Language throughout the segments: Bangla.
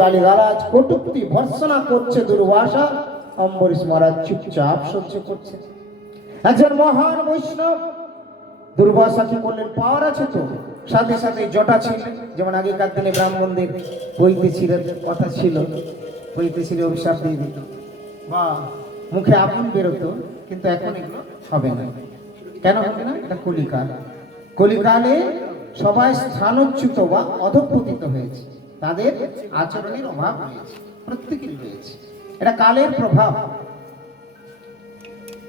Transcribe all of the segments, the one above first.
গালিগালাজ কটুক্তি, ভর্সনা করছে দুর্বাসা অম্বরীশ মহারাজ চুপচাপ সহ্য করছে। একজন মহান বৈষ্ণব দুর্বাসা কি করলেন? পাওয়ার আছে তো। সাথে সাথে জটা ছিল। যেমন আগেকার দিনে ব্রাহ্মণদের বইতে ছিলেন কথা ছিল। বইতে ছিল অভিশাপ দিয়ে দিত। বা মুখে আগুন বেরোতো, কিন্তু এখন এগুলো হবে না। কেন হবে না? এটা কলিকাল। কলিকালে সবাই স্থানচ্যুত বা অধপতিত হয়েছে। তাদের আচরণের অভাব রয়েছে, প্রত্যেকেরই রয়েছে। এটা কালের প্রভাব।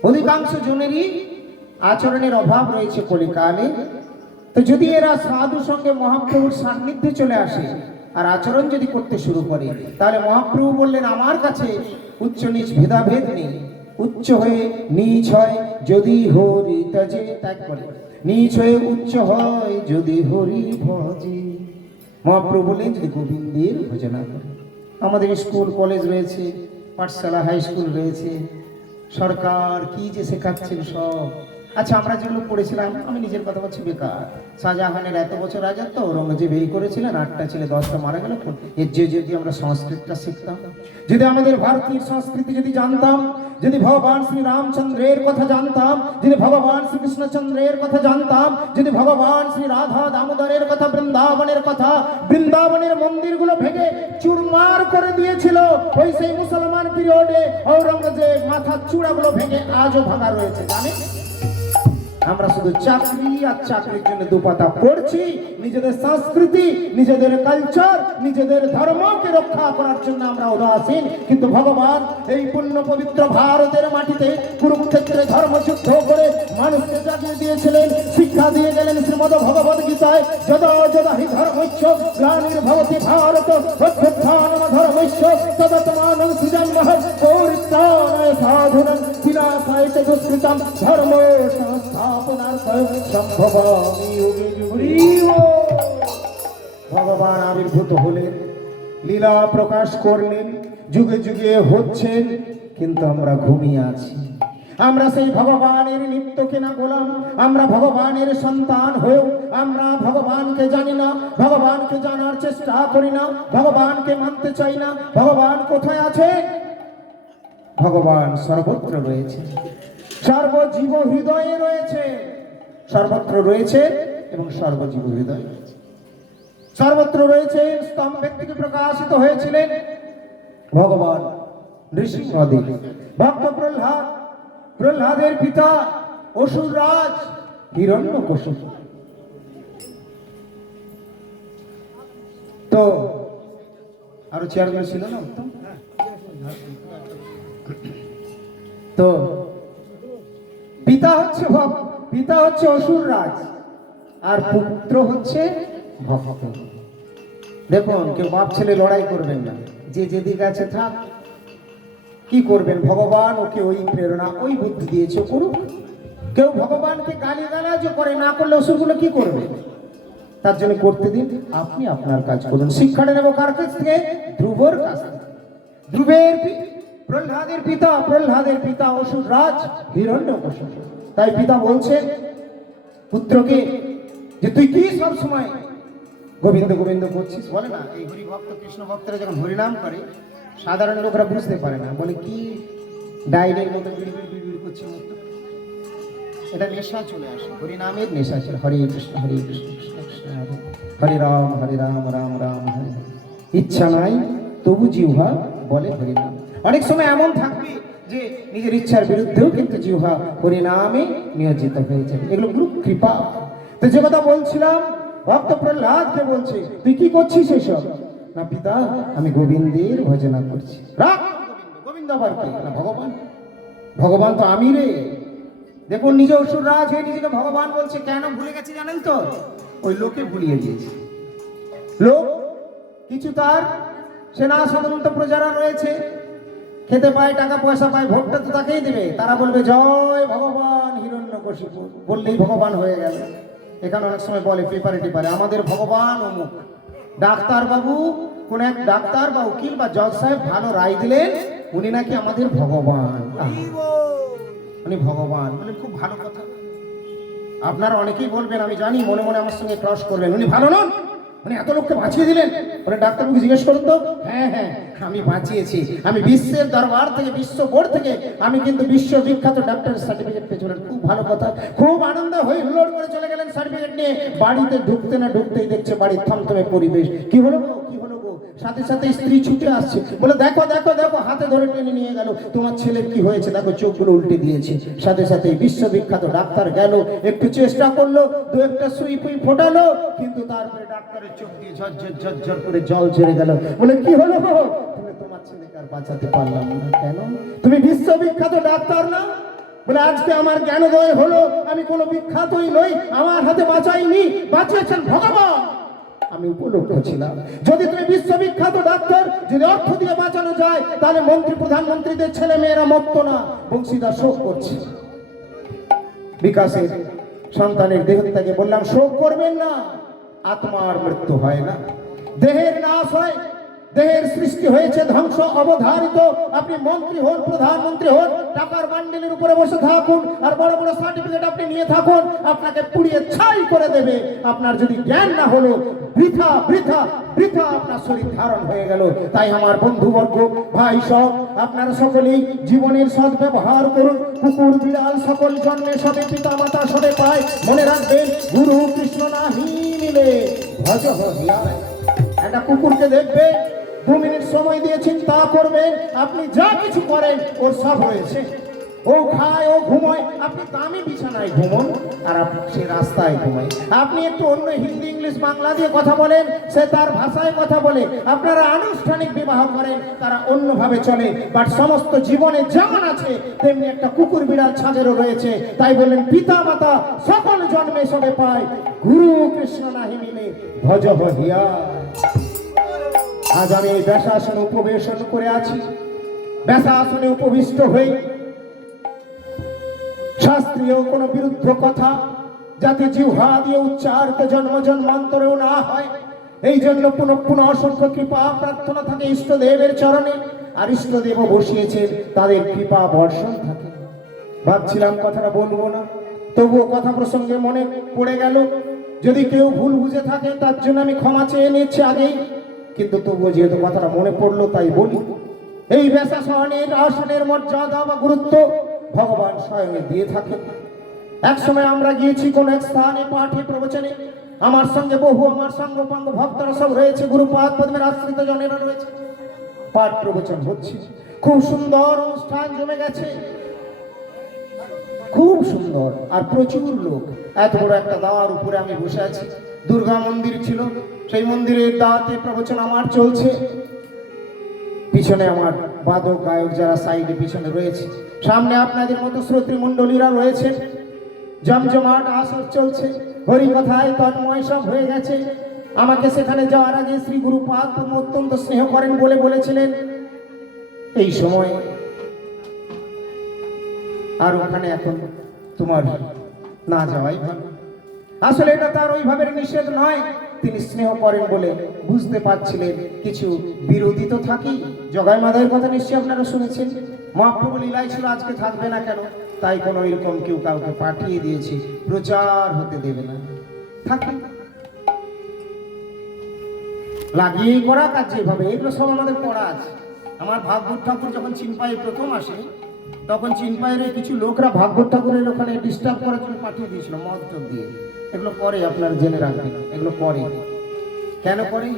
অধিকাংশ জনেরই আচরণের অভাব রয়েছে কলিকালে তো যদি এরা সাধু সঙ্গে মহাপ্রভুর সান্নিধ্যে চলে আসে আর আচরণ যদি করতে শুরু করে, তাহলে মহাপ্রভু বললেন, আমার কাছে উচ্চ নিচ ভেদাভেদ নেই। উচ্চ হয়ে নিচ হয় যদি হরি তজে ত্যাগ করে। নিচ হয়ে উচ্চ হয় যদি হরি ভজে মহাপ্রভু বললেন যদি গোবিন্দের ভোজনা করে আমাদের স্কুল, কলেজ রয়েছে, পাঠশালা, হাই স্কুল রয়েছে। সরকার কি যে শেখাচ্ছেন সব। আচ্ছা আমরা যেগুলো পড়েছিলাম, আমি নিজের কথা বলছি, বেকার। শাহজাহানের এত বছর রাজত্ব ঔরঙ্গজেব এই করেছিলেন, আটটা ছেলে, দশটা মারা গেল, এর যে যদি আমরা সংস্কৃতটা শিখতাম। যদি আমাদের ভারতীয় সংস্কৃতি যদি জানতাম যদি ভগবান শ্রী রামচন্দ্রের কথা জানতাম যদি ভগবান শ্রী কৃষ্ণচন্দ্রের কথা জানতাম যদি ভগবান শ্রী রাধা দামোদরের কথা, বৃন্দাবনের কথা, বৃন্দাবনের মন্দিরগুলো ভেঙে চুরমার করে দিয়েছিল। ওই সেই মুসলমান পিরিয়ডে ঔরঙ্গজেব মাথার চূড়াগুলো ভেঙে আজও ভাঙা রয়েছে, জানেন? আমরা শুধু চাকরি আর চাকরির জন্য দুপাতা পড়ছি। নিজেদের সংস্কৃতি, নিজেদের কালচার নিজেদের ধর্মকে রক্ষা করার জন্য আমরা উদাসীন। কিন্তু ভগবান এই পুণ্য পবিত্র ভারতের মাটিতে কুরুক্ষেত্রে ধর্মযুদ্ধ করে মানুষকে জাগিয়ে দিয়েছিলেন, শিক্ষা দিয়ে গেলেন শ্রীমদ ভগবত গীতায়, যদা যদা হি ভবতি ভারত অভ্যুত্থানম ধর্মৈশ্য, তদতমানং সুজন্ম পৌরিত্রাণায় সাধুনং দুষ্কৃতম ধর্ম সংস্থাপনার্থ সম্ভবামি যোগে। যুগে ভগবান আবির্ভূত হলেন লীলা প্রকাশ করলেন যুগে যুগে হচ্ছেন কিন্তু আমরা ঘুমিয়ে আছি। আমরা সেই ভগবানের নিত্য কেনা গোলাম আমরা ভগবানের সন্তান হয়েও আমরা ভগবানকে জানি না ভগবানকে জানার চেষ্টা করি না ভগবানকে মানতে চাই না ভগবান কোথায় আছে ভগবান সর্বত্র রয়েছে। সর্বজীব হৃদয়ে রয়েছে। সর্বত্র রয়েছে এবং সর্বজীব হৃদয়ে সর্বত্র রয়েছে, স্তম্ভের থেকে প্রকাশিত হয়েছিলেন ভগবান নৃসিংহদেব। ভক্ত প্রহ্লাদ, প্রহ্লাদের পিতা অসুর রাজ হিরণ্য তো, আরও চেয়ারম্যান ছিল না? উত্তম তো পিতা হচ্ছে পিতা হচ্ছে অসুর রাজ, আর পুত্র হচ্ছে ভক্ত। দেখুন, কেউ বাপ ছেলে লড়াই করবেন না, যে যেদিকে আছে থাক। কি করবেন? ভগবান ওকে ওই প্রেরণা, ওই বুদ্ধি দিয়েছে, করুক। কেউ ভগবানকে গালি গালাজও করে, না করলে অসুরগুলো কি করবে? তার জন্য করতে দিন, আপনি আপনার কাজ করুন। শিক্ষাটা নেব কার কাছ থেকে? ধ্রুবর কাছ থেকে। ধ্রুবের প্রহ্লাদের পিতা প্রহ্লাদের পিতা অসুর রাজ, হিরণ্য তাই পিতা বলছে, পুত্রকে, যে তুই কি সব সময় গোবিন্দ গোবিন্দ করছিস? বলে না, এই হরি ভক্ত কৃষ্ণ ভক্তরা যখন হরিনাম করে, সাধারণ লোকরা বুঝতে পারে না। বলে, কি ডাইনের মতো করছে এটা নেশা চলে আসে। হরিনামের নেশা ছিল হরে কৃষ্ণ হরে কৃষ্ণ কৃষ্ণ কৃষ্ণ, হরে রাম হরে রাম রাম রাম হরে। ইচ্ছা নাই, তবু জিহ্বা বলে হরিনাম। অনেক সময় এমন থাকবে যে নিজের ইচ্ছার বিরুদ্ধেও কিন্তু জিহ্বা হরিনামে নিয়োজিত হয়ে যাবে। এগুলো গুরু কৃপা। তো যে কথা বলছিলাম, ভক্ত প্রহ্লাদকে বলছে, তুই কি করছিস এসব? না পিতা, আমি গোবিন্দের ভজনা করছি। রাখ গোবিন্দ আবার না, ভগবান। ভগবান তো আমি রে। দেখুন, নিজে অসুর রাজ হয়ে নিজেকে ভগবান বলছে, কেন ভুলে গেছে জানেন তো? ওই লোকে ভুলিয়ে দিয়েছে। লোক, কিছু তার সেনা সাধারণত প্রজারা রয়েছে খেতে পায়, টাকা পয়সা পায় ভোটটা তো তাকেই দেবে। তারা বলবে, জয় ভগবান হিরণ্য বললেই ভগবান হয়ে গেল। এখানে অনেক সময় বলে পেপারে টেপারে আমাদের ভগবান অমুক। ডাক্তার বাবু কোন এক ডাক্তার বা উকিল বা জজ সাহেব ভালো রায় দিলেন, উনি নাকি আমাদের ভগবান। উনি ভগবান। বলে, খুব ভালো কথা। আপনারা অনেকেই বলবেন, আমি জানি। মনে মনে আমার সঙ্গে ক্রস করবেন উনি ভালো নন? মানে এত লোককে বাঁচিয়ে দিলেন? মানে ডাক্তারবাবু জিজ্ঞেস করুন তো। হ্যাঁ হ্যাঁ আমি বাঁচিয়েছি। আমি বিশ্বের দরবার থেকে, বিশ্ব বোর্ড থেকে, আমি কিন্তু বিশ্ব বিখ্যাত ডাক্তার সার্টিফিকেট পেয়ে চলেন খুব ভালো কথা। খুব আনন্দ হয়ে হুল্লোড় করে চলে গেলেন সার্টিফিকেট নিয়ে। বাড়িতে ঢুকতে না ঢুকতেই দেখছে বাড়ির থমথমে পরিবেশ। কি হলো কি? সাথে সাথে স্ত্রী ছুটে আসছে। বলে, দেখো দেখো দেখো, হাতে ধরে টেনে নিয়ে গেল। তোমার ছেলের কি হয়েছে? দেখো, চোখগুলো উল্টে দিয়েছে। সাথে সাথে বিশ্ববিখ্যাত ডাক্তার গেল, একটু চেষ্টা করল, দু একটা সুই ফুই ফোটালো, কিন্তু তারপরে ডাক্তারের চোখ দিয়ে ঝরঝর ঝরঝর করে জল ঝরে গেল। বলে, কি হলো তোমার ছেলেকে আর বাঁচাতে পারলাম না কেন? তুমি বিশ্ববিখ্যাত ডাক্তার না? বলে, আজকে আমার জ্ঞানোদয় হলো। আমি কোনো বিখ্যাতই নই। আমার হাতে বাঁচাইনি। বাঁচিয়েছেন ভগবান। আমি উপলক্ষ ছিলাম। যদি তুমি বিশ্ববিখ্যাত ডাক্তার, যদি অর্থ দিয়ে বাঁচানো যায়, তাহলে মন্ত্রী, প্রধানমন্ত্রীদের ছেলে মেয়েরা মরতো না, বংশীদার শোক করছে। বিকাশের সন্তানের দেহ থেকে বললাম, শোক করবেন না, আত্মার মৃত্যু হয় না। দেহের নাশ হয় দেহের সৃষ্টি হয়েছে, ধ্বংস, অবধারিত। আপনি মন্ত্রী হন, প্রধানমন্ত্রী হন, টাকার বান্ডেলের উপরে বসে থাকুন, আর বড় বড় সার্টিফিকেট আপনি নিয়ে থাকুন, আপনাকে পুড়িয়ে ছাই করে দেবে। আপনার যদি জ্ঞান না হলো, বৃথা বৃথা বৃথা আপনার শরীর ধারণ হয়ে গেল। তাই আমার বন্ধুবর্গ, ভাই সব, আপনারা সকলেই জীবনের সৎ ব্যবহার করুন। কুকুর, বিড়াল সকল জন্মে সবে পিতা মাতা সবে পায়। মনে রাখবেন, গুরু কৃষ্ণ নাহি মিলে একটা কুকুরকে দেখবে দু মিনিট সময় দিয়েছেন, তা করবেন। আপনি যা কিছু করেন, ওর সব হয়েছে। ও খায়, ও ঘুমোয়। আপনি দামি বিছানায় ঘুমন, আর সে রাস্তায় ঘুমায়। আপনি একটু অন্য হিন্দি, ইংলিশ, বাংলা দিয়ে কথা বলেন, সে তার ভাষায় কথা বলে। আপনারা আনুষ্ঠানিক বিবাহ করেন, তারা অন্যভাবে চলে। বাট সমস্ত জীবনে যেমন আছে, তেমনি একটা কুকুর বিড়াল ছাদেরও রয়েছে। তাই বললেন পিতা মাতা সকল জন্মে সবে পায়। গুরু কৃষ্ণ নাহি মিলে, ভজ হিয়া আজ আমি ব্যাসাসনে উপবেশন করে আছি। ব্যাসাসনে উপবিষ্ট হয়ে শাস্ত্রীয় কোনো বিরুদ্ধ কথা যাতে জিহ্বা দিয়ে উচ্চারিত জন্ম জন্মান্তরেও না হয়, এই জন্য পুনঃ পুনঃ অসংখ্য কৃপা প্রার্থনা থাকে ইষ্টদেবের চরণে। আর ইষ্টদেব বসিয়েছেন, তাদের কৃপা বর্ষণ থাকে। ভাবছিলাম কথাটা বলব না, তবুও কথা প্রসঙ্গে মনে পড়ে গেল, যদি কেউ ভুল বুঝে থাকে, তার জন্য আমি ক্ষমা চেয়ে নিচ্ছি আগেই। কিন্তু তবুও যেহেতু কথাটা মনে পড়ল, তাই বলি। এই ব্যাসাসনের আসনের মর্যাদা বা গুরুত্ব ভগবান স্বয়ং দিয়ে থাকেন। এক সময় আমরা গিয়েছি কোন এক স্থানে পাঠে প্রবচনে। আমার সঙ্গে বহু আমার সঙ্গ ভক্তরা সব রয়েছে, গুরুপাদ, পদ্মের আশ্রিত জনেরা রয়েছে। পাঠ প্রবচন হচ্ছে। খুব সুন্দর অনুষ্ঠান জমে গেছে। খুব সুন্দর। আর প্রচুর লোক। এত বড় একটা দাওয়ার উপরে আমি বসে আছি। দুর্গা মন্দির ছিল। সেই মন্দিরের দাওয়াতে প্রবচন আমার চলছে। পিছনে আমার বাদক, গায়ক যারা সাইডে পিছনে রয়েছে। সামনে আপনাদের মতো শ্রোতৃ মণ্ডলীরা রয়েছে। জমজমাট আসর চলছে। হরি কথায় তন্ময় সব হয়ে গেছে। আমাকে সেখানে যাওয়ার আগে শ্রী গুরুপাদ অত্যন্ত স্নেহ করেন বলে বলেছিলেন, এই সময় আর ওখানে এখন তোমার না যাওয়াই ভালো। আসলে এটা তার ওইভাবে নিষেধ নয়। তিনি স্নেহ করেন বলে বুঝতে পারছিলেন। কিছু বিরোধী তো থাকি জগাই মাদায়ের কথা নিশ্চয়ই আপনারা শুনেছেন। মহাপ্রভু লীলাই ছিল, আজকে থাকবে না কেন? তাই কোনো এরকম কেউ কাউকে পাঠিয়ে দিয়েছে। প্রচার হতে দেবে না। থাকি লাগিয়েই করা কাজ যেভাবে। এগুলো সব আমাদের পড়া আছে। আমার ভাগবত ঠাকুর যখন চিনপাই প্রথম আসে তখন চিনপাইয়ের কিছু লোকরা ভাগবত ঠাকুরের ওখানে ডিস্টার্ব করার জন্য পাঠিয়ে দিয়েছিল, মদ দিয়ে। এগুলো করে আপনার জেনে রাখবেন, এগুলো করে। কেন করে?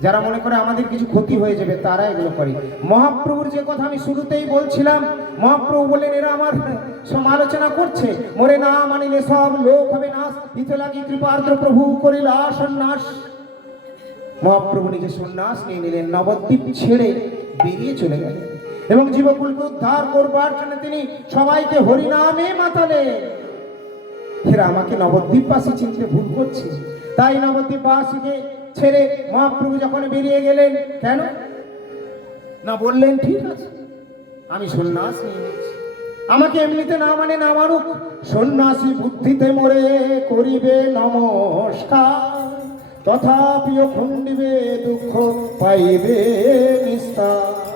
যারা মনে করে আমাদের কিছু ক্ষতি হয়ে যাবে, তারা এগুলো করে। মহাপ্রভুর যে কথা আমি শুরুতেই বলছিলাম, মহাপ্রভু বললেন, এরা আমার সমালোচনা করছে। মরে না মানিলে সব লোক হবে নাশ। ইতে লাগি কৃপার্দ্র প্রভু করিল আসন্নাস মহাপ্রভু নিজে সন্ন্যাস নিয়ে নিলেন, নবদ্বীপ ছেড়ে বেরিয়ে চলে গেলেন। এবং জীবকুলকে উদ্ধার করবার জন্য তিনি সবাইকে হরিনামে মাতালেন এরা আমাকে নবদ্বীপবাসী চিনতে ভুল করছে। তাই নবদ্বীপবাসীকে ছেড়ে মহাপ্রভু যখন বেরিয়ে গেলেন, কেন? না বললেন, ঠিক আছে, আমি সন্ন্যাস নিয়ে আমাকে এমনিতে না মানে না মারুক। সন্ন্যাসী বুদ্ধিতে মরে করিবে নমস্কার। তথাপিও খণ্ডিবে দুঃখ পাইবে নিস্তার।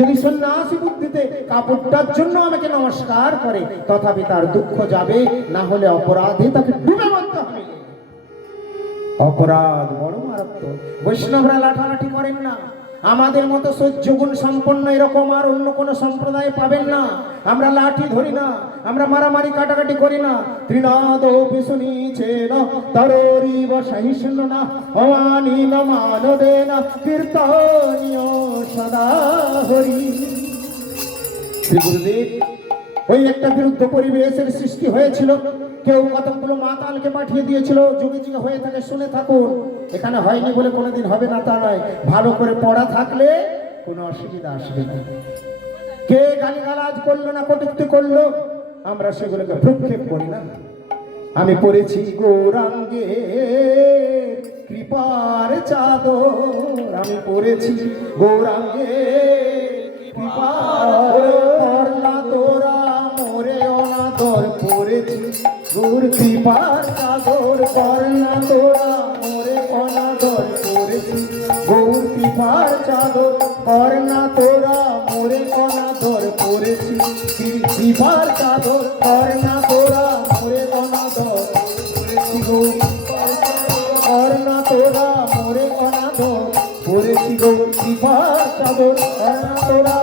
যদি সন্ন্যাসী বুদ্ধিতে কাপড়টার জন্য আমাকে নমস্কার করে তথাপি তার দুঃখ যাবে না হলে অপরাধে তাকে ডুবে মরতে হবে। অপরাধ বড় মারাত্মক। বৈষ্ণবরা লাঠালাঠি করেন না। আমাদের মতো সহ্য গুণ সম্পন্ন এরকম আর অন্য কোনো সম্প্রদায় পাবেন না। আমরা লাঠি ধরি না, আমরা মারামারি কাটাকাটি করি না। ত্রিনাদ পিছুনিছে না তররিব সহিষ্ণ না অমানি না মানদে না, কীর্তনীয় সদা হরি। গুরুদেব, ওই একটা বিরুদ্ধ পরিবেশের সৃষ্টি হয়েছিল। কেউ কতগুলো মাতালকে পাঠিয়ে দিয়েছিল। যুগে যুগে হয়ে থাকে, শুনে থাকুন। এখানে হয়নি বলে কোনোদিন হবে না তা নয়। ভালো করে পড়া থাকলে কোনো অসুবিধা আসবে না। কে গালিগালাজ করল না কটুক্তি করল, আমরা সেগুলোকে ভ্রুক্ষেপ করি না। আমি পড়েছি গৌরাঙ্গে, কৃপার চাদর। আমি পড়েছি গৌরাঙ্গে, কৃপার তোরা, মোরে অনাদর। পড়েছি গুর কৃপার চাদর করলা তোরা। কর না তোরা মোরে অনাদর করেছি। বিভার চাদর কর না তোরা মোরে অনাদর কর না তোরা মোরে অনাদর করেছি গো। বিভার চাদর কর তোরা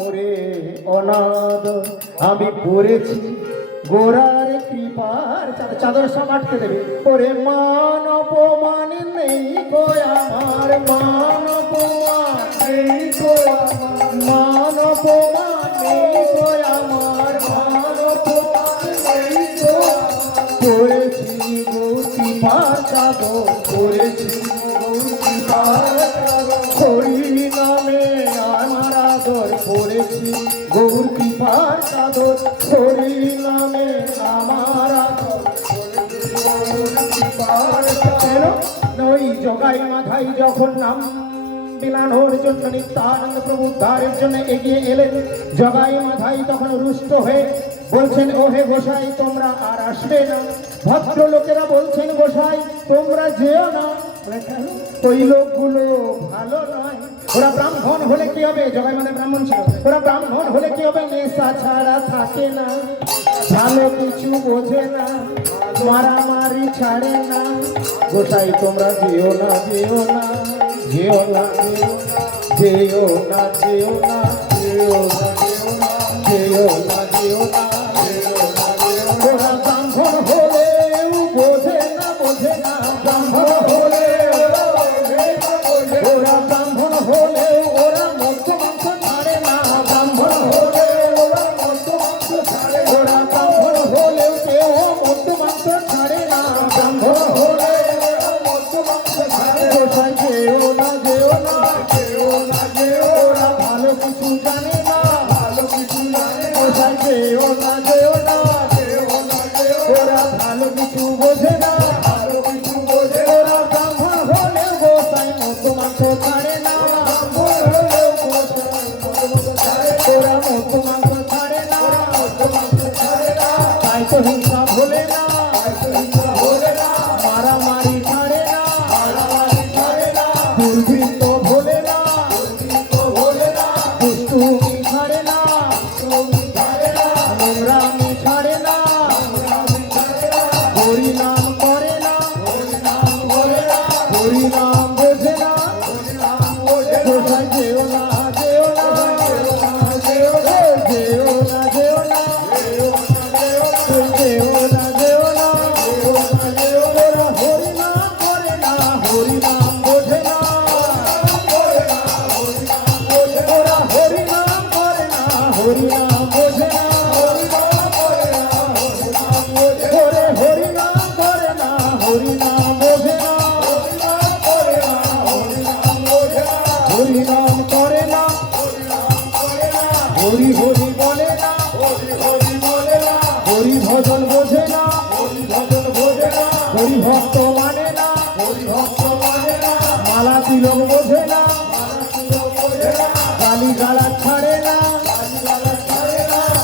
মোরে অনাদর আমি পড়েছি গোরার কৃপার চাদর সব আটকে দেবে ওরে মান অপমান নেই গো আমার মান অপমান নেই গো আমার মান অপমান নেই গো আমার মান অপমান নেই গো আমার। করেছি গৌরী পার চাদর করেছি করেছি। গৌর কৃপার চাদর হরি নামে আমার নই জগাই মাথায় যখন নাম বিলানোর জন্য নিত্যানন্দ প্রভু উদ্ধারের জন্য এগিয়ে এলেন, জগাই মাথায় তখন রুষ্ট হয়ে বলছেন, ওহে গোসাই, তোমরা আর আসবে না। ভদ্র লোকেরা বলছেন, গোসাই, তোমরা যেও না। ওই লোকগুলো ওরা ব্রাহ্মণ হলে কি হবে? জগাই মানে ব্রাহ্মণ ছিল। ওরা ব্রাহ্মণ হলে কি হবে? নেশা ছাড়া থাকে না। ভালো কিছু বোঝে না। মারামারি ছাড়ে না। গোসাই তোমরা যেও না যেও না যেও না যেও না যেও না যেও না যেও না যেও না। Morila